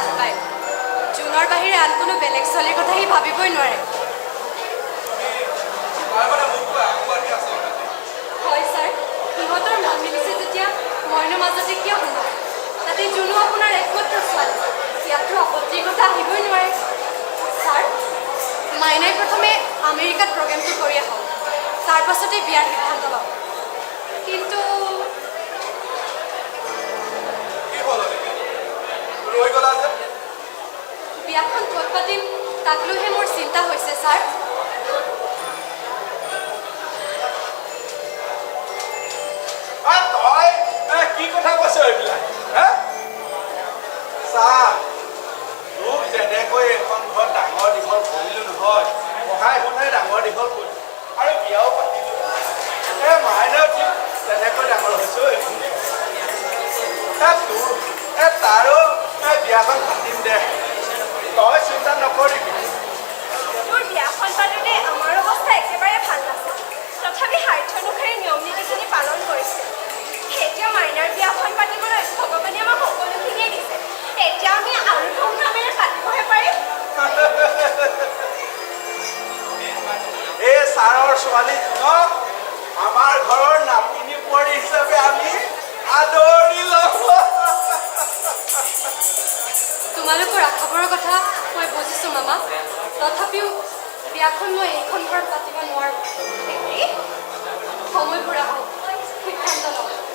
ভাল পায় জুনৰ বাহিৰে আন কোনো বেলেগ ছোৱালীৰ কথা সি ভাবিবই নোৱাৰে হয় ছাৰ সিহঁতৰ মন মিলিছে যেতিয়া মইনো মাজতে কিয় শুনো তাতে জুনো আপোনাৰ একমাত্ৰ ছোৱালী ইয়াততো আপত্তিৰ কথা আহিবই নোৱাৰে ছাৰ মাইনাই প্ৰথমে আমেৰিকাত প্ৰগ্ৰেমটো কৰি আহক তাৰ পাছতে বিয়াৰ সিদ্ধান্ত ল'ম কিন্তু বিয়াখন ক'ত পাতিম তাক লৈহে মোৰ চিন্তা হৈছে ছাৰ কি কথা কৈছ এইবিলাক তোক যেনেকৈ এখন ঘৰ ডাঙৰ দীঘল কৰিলো নহয় পঢ়াই শুনাই ডাঙৰ দীঘল কৰিলো আৰু বিয়াও পাতিলো মাইনাও ঠিক তেনেকৈ ডাঙৰ হৈছো তাৰো বিয়াখন পাতিম দে তই চিন্তা নকৰিবি মোৰ বিয়াখন পাতোঁতে আমাৰ অৱস্থা একেবাৰে ভাল নাছিল তথাপি সাধ্য অনুসাৰে নিয়ম নীতিখিনি পালন কৰিছে এতিয়া মাইনাৰ বিয়াখন পাতিবলৈ ভগৱানে আমাক সকলোখিনিয়ে দিছে এতিয়া আমি আৰু ধুমধামেৰে পাতিবহে পাৰিম এই ছাৰৰ ছোৱালী জনক আমাৰ ঘৰৰ নাতিনী বোৱাৰী হিচাপে আমি আদৰি ল'ম তোমালোকৰ আশাবোৰৰ কথা মই বুজিছোঁ মামা তথাপিও বিয়াখন মই এইখন ঘৰত পাতিব নোৱাৰোঁ সময় পুৰা হওক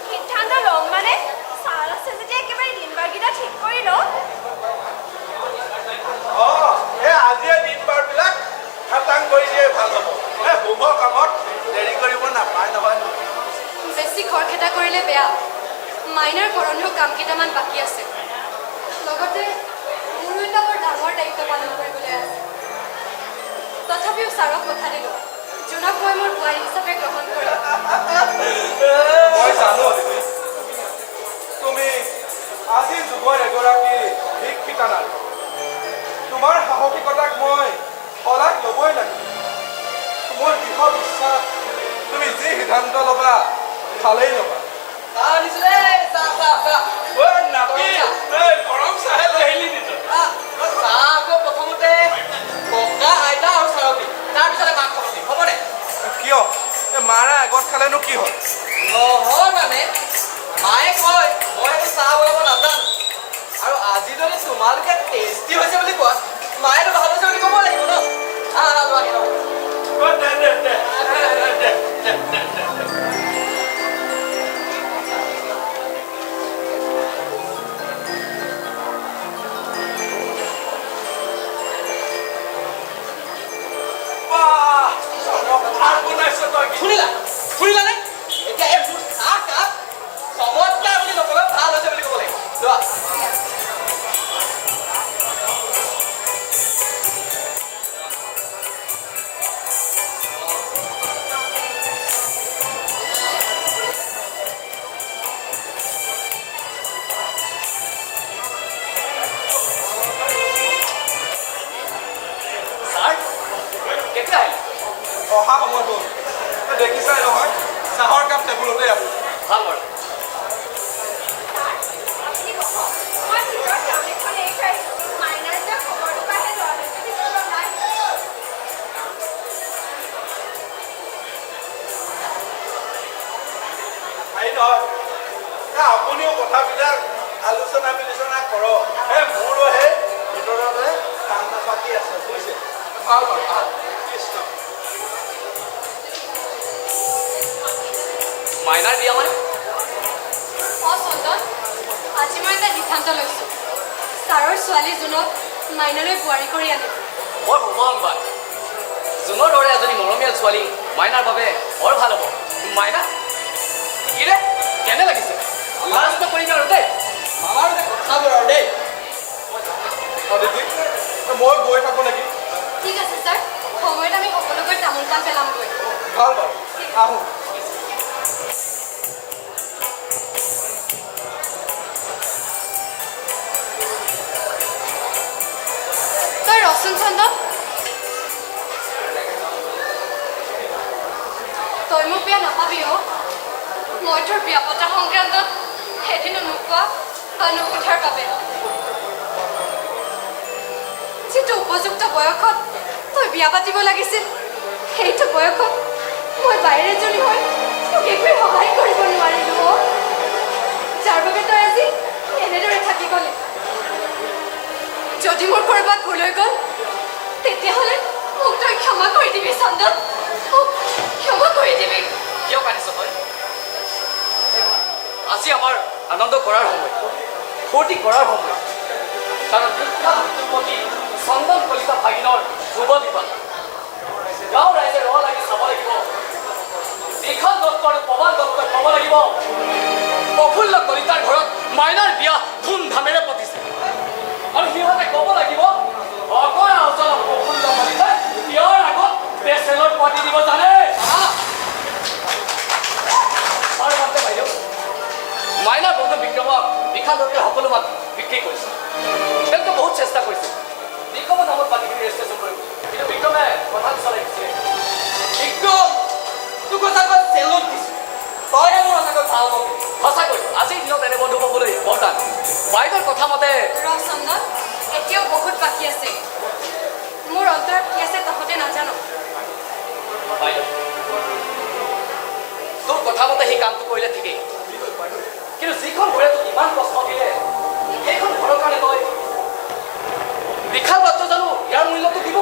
সিদ্ধান্ত ল'ম মানে ছাৰ আছে যেতিয়া একেবাৰে দিন বাৰকেইটা ঠিক কৰি লওঁ আজিয়ে দিন বাৰবিলাক খাটাং কৰি দিয়ে ভাল হ'ব শুভ কামত দেৰি কৰিব নাপায় নহয় বেছি খৰখেদা কৰিলে বেয়া মাইনাৰ কৰণীয় কাম কেইটামান বাকী আছে লগতে মোৰো এটা বৰ ডাঙৰ দায়িত্ব পালন কৰিবলৈ আছে তথাপিও ছাৰক কথা দিলোঁ জোনক মই মোৰ বোৱাৰী হিচাপে গ্ৰহণ কৰিম মই জানো তুমি আজি যুগৰ এগৰাকী শিক্ষিতা নাৰী তোমাৰ সাহসিকতাক মই শলাগ ল'বই লাগিব মোৰ দৃঢ় বিশ্বাস তুমি যি সিদ্ধান্ত ল'বা ভালেই ল'বা গৰম চাহে লৈ আহিলি নি কিয় মাৰা আগত খালেনো কি হ'ল নহয় মানে মায়ে কয় মই একো চাহ বনাব নাজানো আৰু আজি যদি তোমালোকে টেষ্টি হৈছে বুলি কোৱা মায়েতো ভাল হৈছে বুলি ক'ব লাগিব ন শুনিলানে এতিয়া এই মোৰ চাহ কাপ চমৎকাৰ বুলি নকলে ভাল হৈছে বুলি ক'ব লাগিব লোৱা অহা সময় হ'ল দেখিছাই নহয় চাহৰ কাপ টেবুলতে আছে ভাল বাৰু আপুনিও কথাবিলাক আলোচনা বিলোচনা কৰক মোৰো সেই ভিতৰতে কান্দা পাতি আছে বুজিছে ভাল বাৰু ভাল কৃষ্ণ মাইনাৰ বিয়া মানে চন্দন আজি মই এটা সিদ্ধান্ত লৈছোঁ ছাৰৰ ছোৱালী জোনক মাইনালৈ বোৱাৰী কৰি আনিম বৰ শুভসংবাদ জোনৰ দৰে এজনী মৰমীয়াল ছোৱালী মাইনাৰ বাবে বৰ ভাল হ'ব মাইনা কি ৰে কেনে লাগিছে লাজ নকৰিবি আৰু দেই আমাৰ কথাবোৰ আৰু দেই মই গৈ থাকোঁ নেকি ঠিক আছে ছাৰ সময়ত আমি সকলোকৈ তামোল পাণ পেলামগৈ ভাল বাৰু আহোঁ তই ৰচোন চন্দন তই মোক বিয়া নাপাবি মই তোৰ বিয়া পতা সংক্ৰান্তত এদিনো নোকোৱা বা নুসুধাৰ বাবে উপযুক্ত বয়সত তই বিয়া পাতিব লাগিছিল সেইটো বয়সত মই বাইৰে এজনী হৈ তোক একোৱে সহায় কৰিব নোৱাৰিলো যাৰ বাবে তই আজি এনেদৰে থাকি গলি যদি মোৰ ক'ৰবাত ভুল হৈ গ'ল তেতিয়াহ'লে মোক তই ক্ষমা কৰি দিবি চন্দন মোক ক্ষমা কৰি দিবি কিয় কান্দিছ তই আজি আমাৰ আনন্দ কৰাৰ সময় ফূৰ্তি কৰাৰ সময় কাৰণ বিখ্যাত চন্দন কলিতা ভাগিনৰ শুভ বিবাহ গাঁও ৰাইজে ৰ লাগি চাব লাগিব দীঘল দত্ত আৰু প্ৰবাল দত্তই ক'ব লাগিব প্ৰফুল্ল কলিতাৰ ঘৰত মাইনাৰ বিয়া ধুমধামেৰে পাতিছে আৰু সিহঁতে ক'ব লাগিব অগৰ আওচল প্ৰফুল্ল কলিতাই বিয়াৰ আগত পেচেলত পাতি দিব জানে আৰু মাতে বাইদেউ মাইনাৰ বন্ধু বিক্ৰমক বিশাল দত্তই সকলো মাত বিক্ৰী কৰিছে তেওঁতো বহুত চেষ্টা কৰিছে বিক্ৰমৰ নামত পাতিখিনি ৰেজিষ্ট্ৰেশ্যন কৰিব কিন্তু বিক্ৰমে কথা চলাই দিছিলে বিক্ৰম তোক সঁচাকৈ চেলুট দিছোঁ তইহে মোৰ সঁচাকৈ ভাল পাবি সঁচাকৈ আজিৰ দিনত এনে বন্ধু পাবলৈ বৰ টান বাইদেউৰ কথা মতে ৰ চন্দন এতিয়াও বহুত বাকী আছে মোৰ অন্তৰত কি আছে তহঁতে নাজানো বাইদেউ তোৰ কথা মতে সেই কামটো কৰিলে ঠিকেই কিন্তু যিখন ঘৰে তোক ইমান কষ্ট দিলে সেইখন ঘৰৰ কাৰণে তই বিশাল দত্ত জানো ইয়াৰ মূল্যটো দিব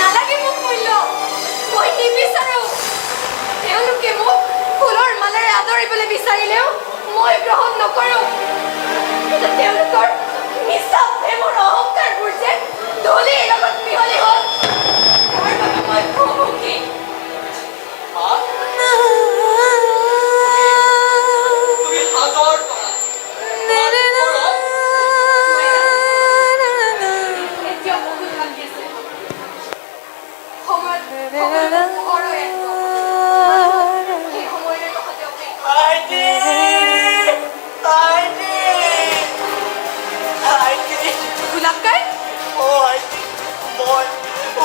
নালাগে মোক মূল্য মই নিবিচাৰো তেওঁলোকে মোক ফুলৰ মালেৰে আদৰিবলৈ বিচাৰিলেও মই গ্ৰহণ নকৰোঁ কিন্তু তেওঁলোকৰ মিছা প্ৰেমৰ অহংকাৰবোৰ যে ধূলিৰ লগত মিহলি হ'ল তাৰ বাবে মই ভুমুকি তুমি হাজাৰ এতিয়া বহুত বাকী আছে সময়ত পোহৰো আহিব সেই সময়লৈ তহঁতে অপেক্ষা গোলাপকাই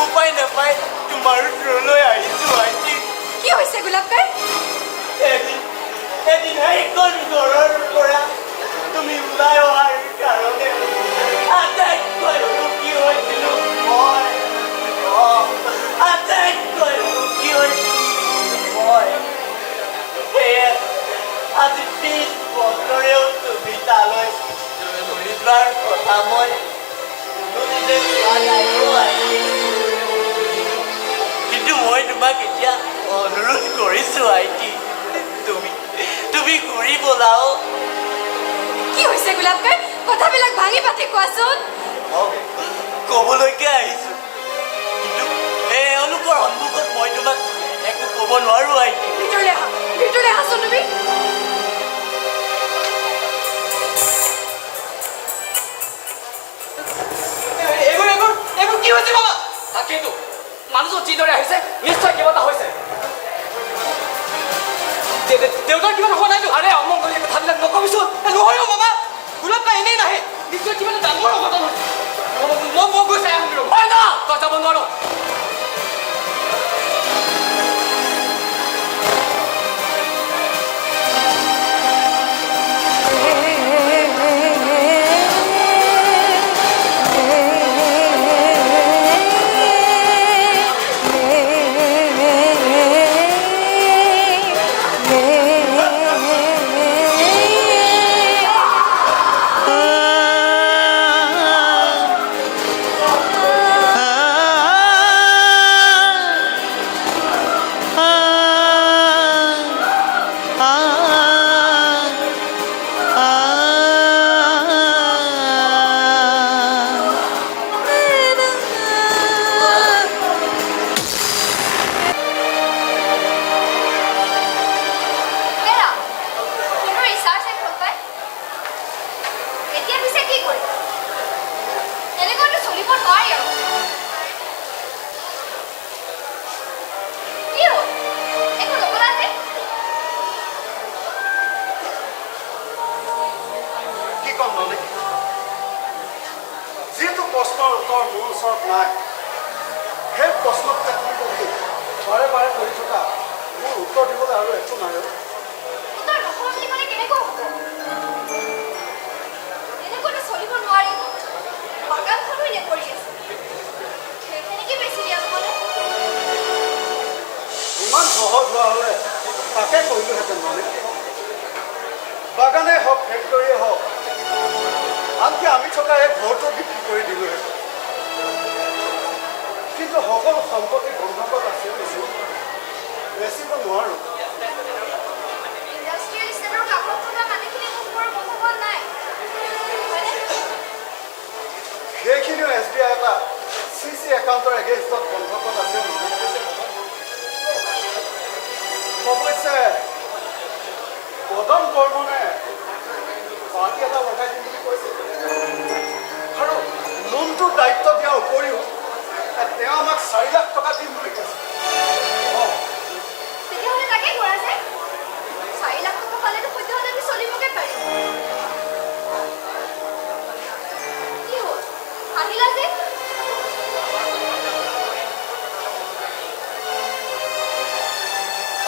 উপায় নাপায় তোমাৰ ওচৰলৈ আহিছোঁ আইটি কি হৈছে গোলাপকাই এদিন সেইখন ঘৰৰ পৰা তুমি ওলাই অহাৰ কাৰণে আটাইতকৈ সুখী হৈছিলোঁ মই আটাইতকৈ সুখী হৈছিলোঁ মই সেয়ে আজি 30 বছৰেও তুমি তালৈ ঘূৰি যোৱাৰ কথা মই কোনোদিনে কোৱা নাই আইটি কিন্তু মই তোমাক এতিয়া অনুৰোধ কৰিছোঁ আইটি তুমি ঘূৰি বলাও কি হৈছে গোলাপকাই কথাবিলাক ভাঙি পাতি কোৱাচোন ক'বলৈকে আহিছোঁ কিন্তু এওঁলোকৰ সন্মুখত মই তোমাক একো ক'ব নোৱাৰোঁ আইটি ভিতৰলৈ আহাচোন তুমি এইবোৰ কি হৈছে বাবা তাকেইতো মানুহজন যিদৰে আহিছে নিশ্চয় কিবা এটা হৈছে দেউতাৰ কিবা হোৱা নাইতো আৰে অমংগলীয়া কথাবিলাক নকবিচোন নহয় অ' বাবা গোলাপকাই এনেই নাহে নিশ্চয় কিবা এটা ডাঙৰ অঘটন হৈছে মই গৈ চাই আহোঁ হয় না তই যাব নোৱাৰো ইমান সহজ হোৱা হ'লে তাকে কৰিলোহেঁতেন মানে বাগানে হওক ফেক্টৰীয়ে হওক আনকি আমি থকা এই ঘৰটো বিক্ৰী কৰি দিলোহেঁতেন কিন্তু সকলো সম্পত্তি বন্ধকত আছে বেচিব নোৱাৰোঁ ইণ্ডাষ্ট্ৰিয়েল ষ্টেটৰ কাগজ থকা মাটিখিনি মোৰ বন্ধকত নাই হয়নে? সেইখিনিও SBI এটা CC একাউণ্টৰ এগেইনষ্টত বন্ধকত আছে অৱশ্যে পদম বৰ্মনে পাৰ্টি এটা লগাই দিম বুলি কৈছে আৰু লোনটোৰ দায়িত্ব দিয়াৰ উপৰিও তেওঁ আমাক 4 লাখ টকা দিম বুলি কৈছে তেতিয়াহ'লে তাকে কৰা যায় 4 লাখ টকা পালেতো সদ্যহতে আমি চলিবগে পাৰিম কি হ'ল আহিলা যে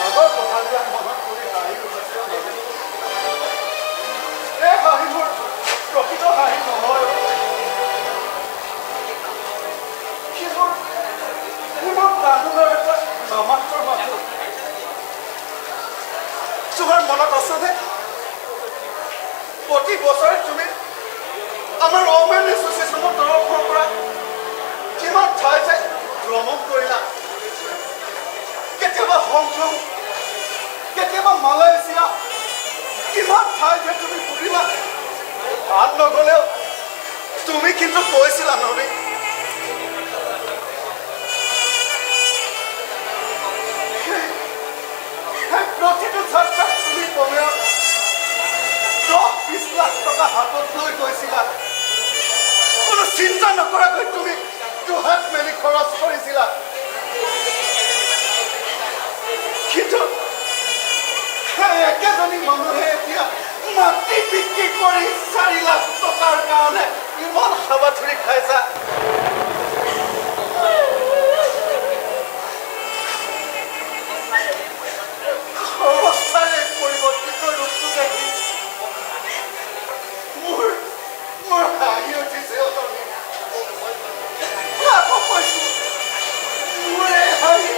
আগৰ কথাবিলাক মনত কৰি হাঁহি উঠিছে এই হাঁহিবোৰ প্ৰকৃত হাঁহি নহয় সেইবোৰ কোনো কানুনৰ এটা নামাত্ৰৰ মাথো তোমাৰ মনত আছেনে প্ৰতি বছৰে তুমি আমাৰ ওমেন এছ'চিয়েশ্যনৰ তৰফৰ পৰা কিমান ঠাই ঠাই ভ্ৰমণ কৰিলা কেতিয়াবা হংকং কেতিয়াবা মালয়েছিয়া কিমান ঠাই ঠাই তুমি ঘূৰিলা তাত নগ'লেও তুমি কিন্তু কৈছিলা নবী প্ৰতিটো যাত্ৰাত তুমি কমেও 10-20 লাখ টকা হাতত লৈ গৈছিলা কোনো চিন্তা নকৰাকৈ তুমি দুহাত মেলি খৰচ কৰিছিলা কিন্তু একেজনী মানুহে এতিয়া মাটি বিক্ৰী কৰি 4 লাখ টকাৰ কাৰণে ইমান হাবাথুৰি খাইছা অৱস্থাৰে পৰিৱৰ্তিত ৰূপটো দেখি মোৰ হাঁহি উঠিছে আকৌ কৈছো মোৰ এই হাঁহি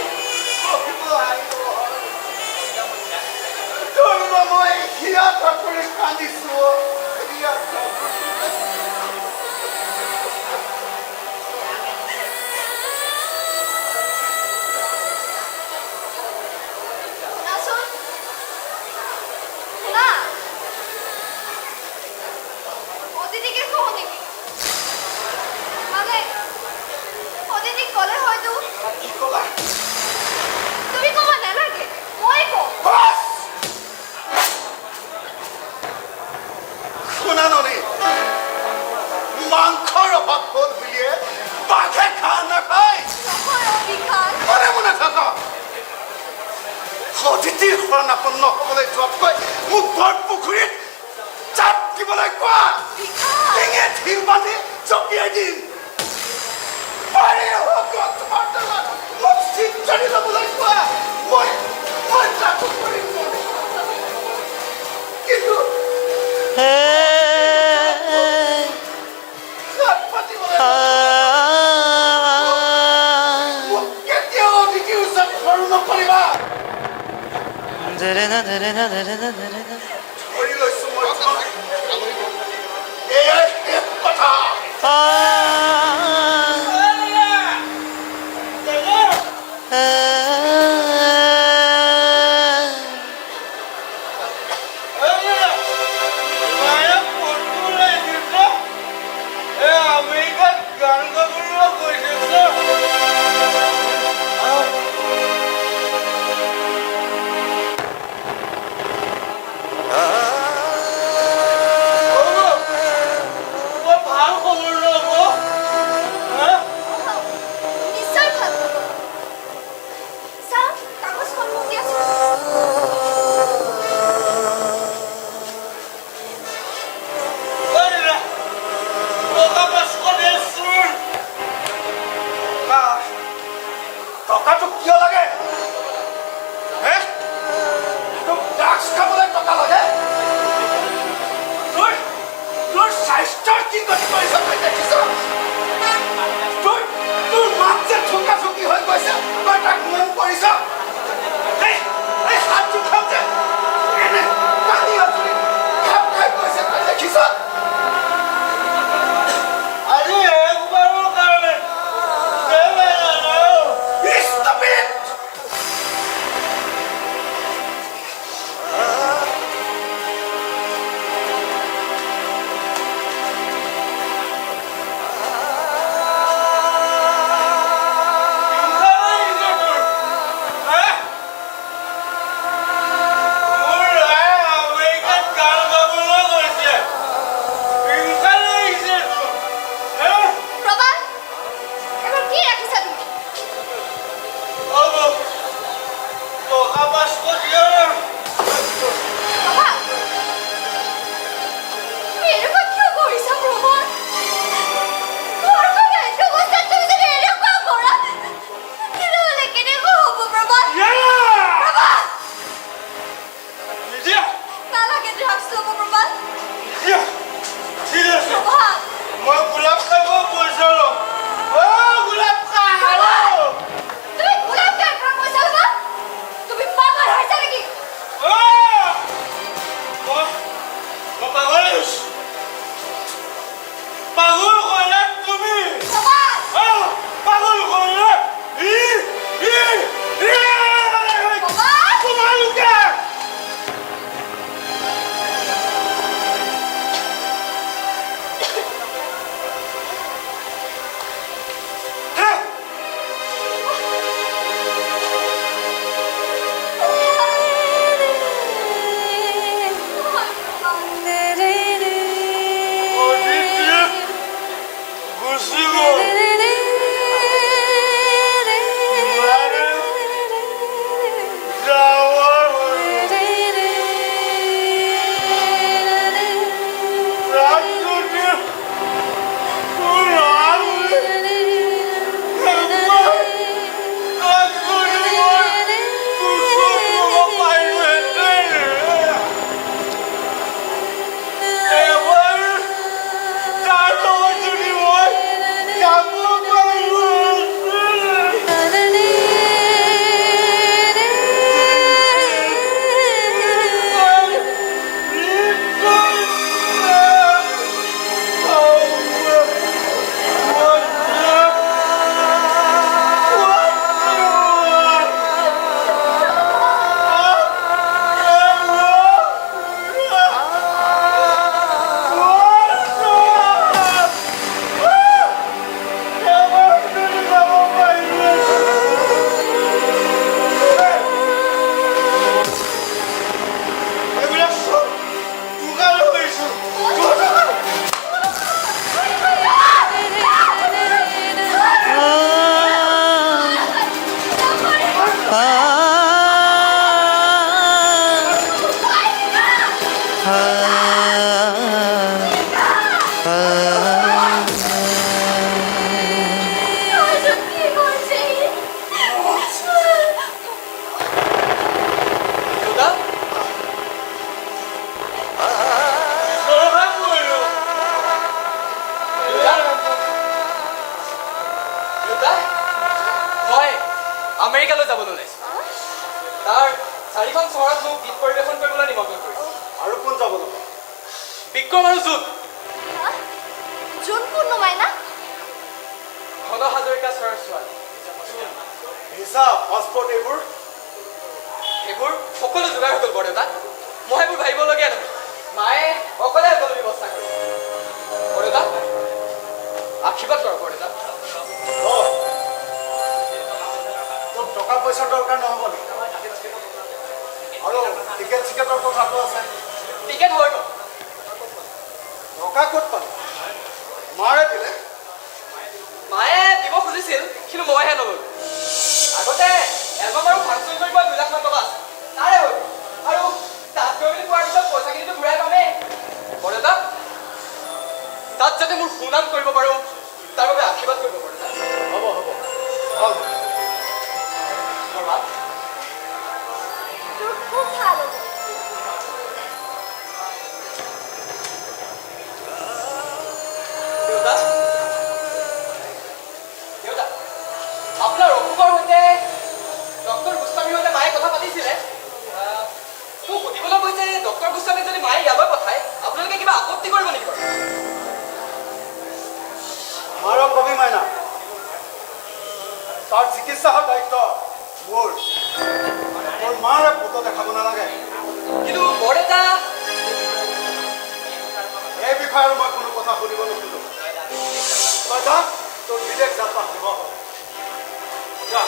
মই হিয়া ঠাকুৰে কান্দিছো হিয়া শুনাচোন শুনা অদিতিকে কওঁ নেকি মানে অদিতিক ক'লে হয়তো কি ক'লা তুমি ক'ব নালাগে মই কওঁ বাছ শুনা নদী মাংসৰ অভাৱ হ'ল বুলিয়ে বাঘে ঘাঁহ নাখায় নহয় অবিখাল মনে মনে থাকা অতিথিৰ শৰণাপন্ন হ'বলৈ যোৱাতকৈ মোক বৰ পুখুৰীত চাপ দিবলৈ কোৱা ডিঙে ঢিল বান্ধি জপিয়াই দিম মোক চিন্তাৰি ল'বলৈ কোৱা মই তাকো কৰিম কিন্তু হাত পাতিবলৈ মোক কেতিয়াও অতিথিৰ ওচৰত সৰু নকৰিবা ধৰি লৈছো মই তোমাক এয়াই শেষ কথা নিশ্চয় ভাল হ'ব চাওঁ কাগজখন মোক দিয়াচোন টকাটো কিয় লাগে তোক ড্ৰাগছ খাবলৈ টকা লাগে তোৰ স্বাস্থ্যৰ কি গতি কৰিছ তই দেখিছ তোৰ মাত যে থুকা থুকি হৈ গৈছে তই তাক মন কৰিছ আৱাজ কৰি দিয়া বাবা তুমি এনেকুৱা কিয় কৰিছা প্ৰমোদ মোৰ কাৰণে এইটো অৱস্থাত তুমি যদি এনেকুৱা কৰা তেনেহ'লে কেনেকুৱা হ'ব প্ৰমোদ প্ৰমোদ নিদিয়া নালাগে ড্ৰাগছ ল'ব প্ৰমোদ নিদিয়া ঠিক আছে প্ৰমোদ মই গোলাপ খাব পইচা ল'ম গোলাপ খাব তুমি গোলাপ খাই পৰা পইচা ল'বা তুমি পাগল হৈছা নেকি মই পাগল হৈছোঁ পাগল ক'লা তুমি প্ৰমোদ পাগল ক'লা প্ৰমোদ তোমালোকে গুচি গ'ল যাৱাৰ আমেৰিকালৈ যাবলৈ ওলাইছোঁ তাৰ 4খন চহৰত মোক গীত পৰিৱেশন কৰিবলৈ নিমন্ত্ৰণ কৰিছে আৰু কোন যাব লাগিব বিক্ৰম আৰু জুন জোন কোন মাইনা ঘন হাজৰিকা ছাৰৰ ছোৱালী ভিছা পাছপৰ্ট এইবোৰ সকলো যোগাৰ হৈ গ'ল বৰদেউতা মই সেইবোৰ ভাবিবলগীয়া নহয় মায়ে অকলে সকলো ব্যৱস্থা কৰিছে বৰদেউতা আশীৰ্বাদ কৰক বৰদেউতা তোক টকা পইচাৰ দৰকাৰ নহ'ব নেকি আৰু টিকেট চিকেটৰ কথাটো আছে টিকেট হৈ গ'ল টকা ক'ত পালি মাৰে দিলে মায়ে দিব খুজিছিল কিন্তু মইহে নগ'লো আগতে এলবাম আৰু ফাংচন কৰিব 2 লাখ মান টকা আছে তাৰে হৈ গ'ল আৰু তাত গৈ বুলি কোৱাৰ পিছত পইচাখিনিতো ঘূৰাই পামেই বৰদেউতা তাত যাতে মোৰ সুনাম কৰিব পাৰোঁ তাৰ বাবে আশীৰ্বাদ কৰিব বৰদেউতা হ'ব ভাল ধন্যবাদ তোৰ খুব ভাল হ'ব দেউতা আপোনাৰ অসুখৰ সৈতে ডক্টৰ গোস্বামীৰ সৈতে মায়ে কথা পাতিছিলে মোক সুধিবলৈ কৈছে ডক্টৰ গোস্বামীক যদি মায়ে ইয়ালৈ পঠায় আপোনালোকে কিবা আপত্তি কৰিব নেকি বাৰু মাৰ কবি মাইনা তাৰ চিকিৎসাৰ দায়িত্ব মোৰ তোৰ মাৰে ফটো দেখাব নালাগে কিন্তু বৰদেউতা এই বিষয়ে মই কোনো কথা সুধিব নোখোজো তই যা তোৰ বিদেশ যাত্ৰা দিব যা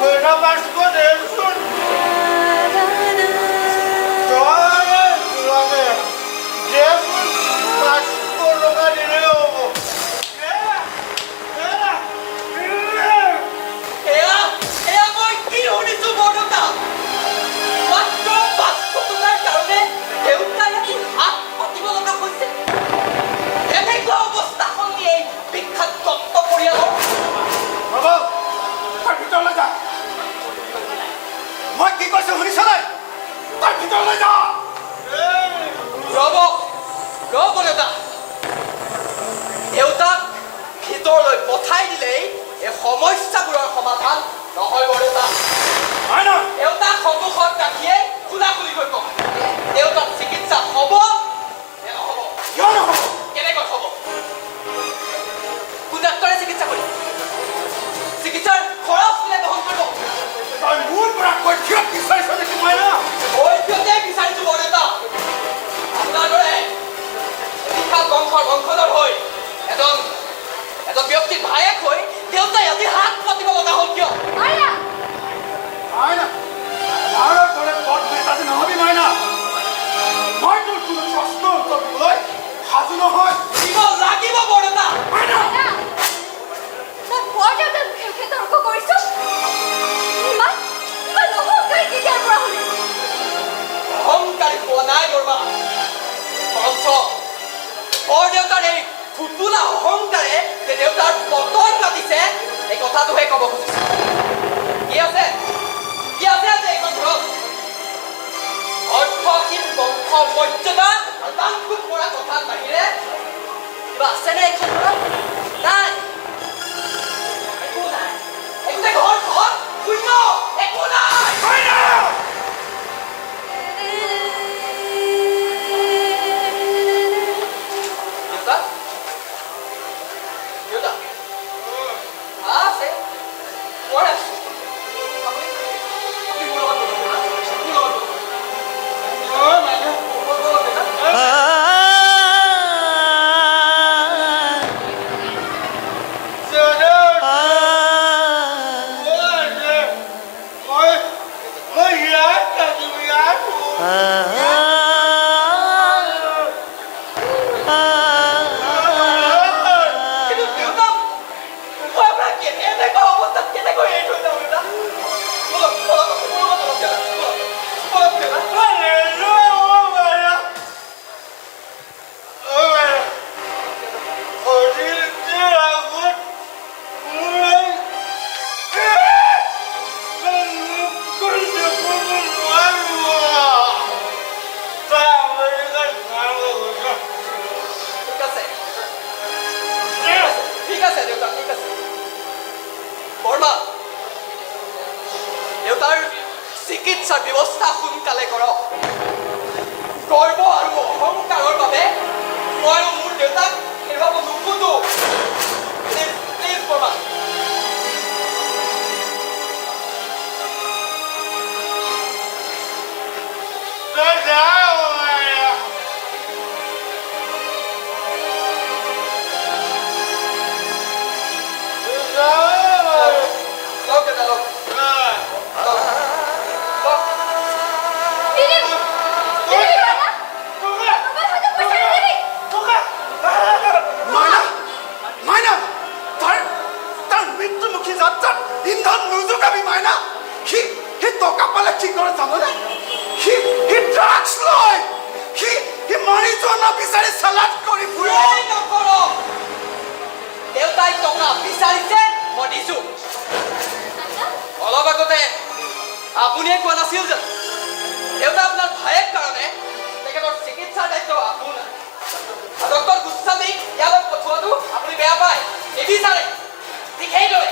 Buena Pascua del Sur. এয়া মই কি শুনিছো বৰদেউতা মাত্ৰ 500 টকাৰ কাৰণে দেউতাই আজি হাত পাতিব লগা হৈছে এনেকুৱা অৱস্থা হ'ল এই বিখ্যাত দত্ত পৰিয়ালৰ বাবা, তাৰ ভিতৰলৈ যা। মই কি কৈছো শুনিছা নাই? তাৰ ভিতৰলৈ যা। ৰ'ব দেউতা দেউতাক ভিতৰলৈ পঠাই দিলেই এই সমস্যাবোৰৰ সমাধান নহয় বৰদেউতা মাইনা, দেউতাক সন্মুখত ৰাখিয়েই খোলাখুলিকৈ কওঁ দেউতাক চিকিৎসা হ'ব নে নহ'ব কিয় নহ'ব? কেনেকৈ হ'ব কোন ডাক্তৰে চিকিৎসা কৰিব চিকিৎসাৰ খৰচ কোনে বহন কৰিব তই মোৰ পৰা কৈ কিয় বিচাৰিছ নেকি মাইনা? ঐক্যতে বিচাৰিছো বৰদেউতা আপোনাৰ দৰে বিখ্যাত বংশধৰ হৈ এজন ব্যক্তিৰ ভায়েক হৈ দেউতাই আজি হাত পাতিব লগা হ'ল কিয় মাইনা মাইনা, ভাৰত দৰে পদ নেতাজি নহবি মাইনা। মই তোৰ কোনো প্ৰশ্নৰ উত্তৰ দিবলৈ সাজু নহয়। দিব লাগিব বৰদেউতা মাইনা, মাইনা তই বৰ দেউতাৰ মুখে তৰ্ক কৰিছ ইমান অহংকাৰী কেতিয়াৰ পৰা হ'লি অহংকাৰী হোৱা নাই বৰমা বৰঞ্চ বৰদেউতাৰ এই ফুটুলা অহংকাৰে যে দেউতাৰ পতন মাতিছে এই কথাটোহে ক'ব খুজিছো কি আছে আজি এইখন ঘৰত অৰ্থহীন বংশ মৰ্যাদা আৰু দানকুট কৰা কথাৰ বাহিৰে কিবা আছেনে এইখন ঘৰত নাই একো নাই একোতে ঘৰখন শূন্য একো নাই মাইনা! দেউতা দেউতা আছে মই আছো আপুনি মোৰ লগত বহিব না মোৰ লগত বহিব মাইনা মোৰ লগত দেউতা মই ইয়াত থাকিম, ইয়াত। কিন্তু দেউতা মই আপোনাক এনেকুৱা অৱস্থাত কেনেকৈ এৰি থৈ যাওঁ দেউতা বলক দেউতা ঠিক আছে দেউতা ঠিক আছে বৰ্মা দেউতাৰ চিকিৎসাৰ ব্যৱস্থা সোনকালে কৰক গৰ্ব আৰু অহংকাৰৰ বাবে মই আৰু মোৰ দেউতাক হেৰুৱাব নোখোজো প্লিজ বৰ্মা লওক দেউতা লওক দিদিম দিদিম মাইনা মোবাইল হয়তো পইচা নিদিবি মাইনা, মাইনা, তাৰ মৃত্যুমুখী যাত্ৰাত ইন্ধন নোযোগাবি মাইনা। সি টকা পালে কি কৰে জাননে? সি ড্ৰাগছ লয়। সি মাৰি যোৱা নাবিচাৰি চালাড কৰি ফুৰে। এই নকৰক দেউতাই টকা বিচাৰিছে মই দিছো অলপ আগতে আপুনিয়ে কোৱা নাছিল যে দেউতা আপোনাৰ ভায়েক কাৰণে তেখেতৰ চিকিৎসাৰ দায়িত্ব আপোনাৰ ডক্টৰ গোস্বামীক ইয়ালৈ পঠোৱাটো আপুনি বেয়া পায় নিবিচাৰে ঠিক সেইদৰে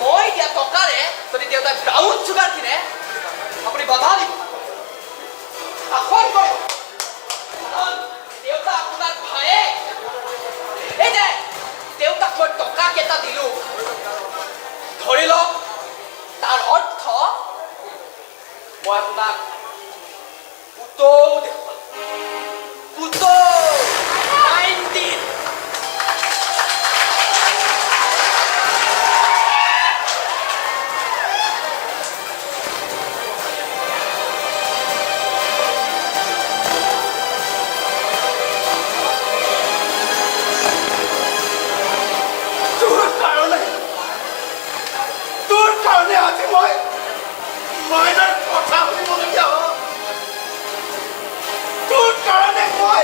মই দিয়া টকাৰে যদি দেউতাই ব্ৰাউন চুগাৰ কিনে আপুনি বাধা দিব শাসন কৰিব কাৰণ দেউতা আপোনাৰ ভায়েক এই যে দেউতাক মই টকা কেইটা দিলো ধৰি লওক তাৰ অৰ্থ মই আপোনাক পুতৌ দেখুৱাম পুতৌ 19 মাইনা কাৰণে আজি মই মইনাৰ কথা শুনিবলগীয়া হ'ল তোৰ কাৰণে মই